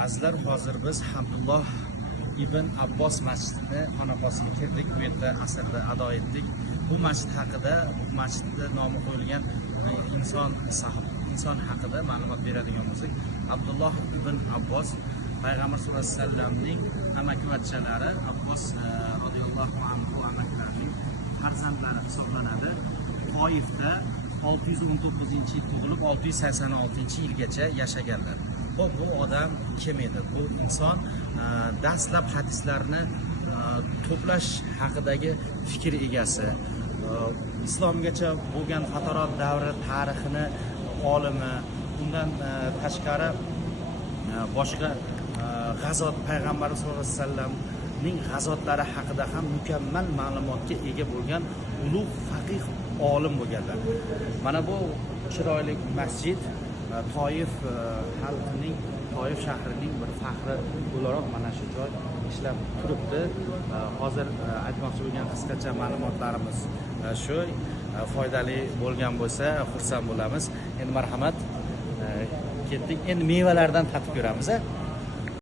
Azizlar, hozir biz Abdulloh ibn Abbos masjidini xonaqosiga kirdik. Bu yerda asrda ado etdik. Bu masjid haqida, bu masjidda nomi qo'yilgan inson haqida ma'lumot beradigan bo'lsak, Abdulloh ibn Abbos Payg'ambar sollallohu alayhi vasallamning amakivachchalari Abbos radhiyallohu anhu amaklarining farzandlari hisoblanadi. Toifda 619-yil tug'ilib 686-yilgacha yashaganlar. Bu odam kim edi? Bu inson dastlab hadislarni to'plash haqidagi fikr egasi, islomgacha bo'lgan qatorot davri tarixini olimi, undan tashqari boshqa g'azot, Payg'ambar sollallohu alayhi vasallamning g'azotlari haqida ham mukammal ma'lumotga ega bo'lgan ulug' faqih olim bo'lganlar. Mana bu chiroyli masjid Toif xalqining, Toif shahrining bir faxri o'laroq mana shu joy ishlab turibdi. Hozir aytmoqchi bo'lgan qisqacha ma'lumotlarimiz shu. Foydali bo'lgan bo'lsa xursand bo'lamiz. Endi marhamat, ketdik. Endi mevalardan tatib ko'ramiz.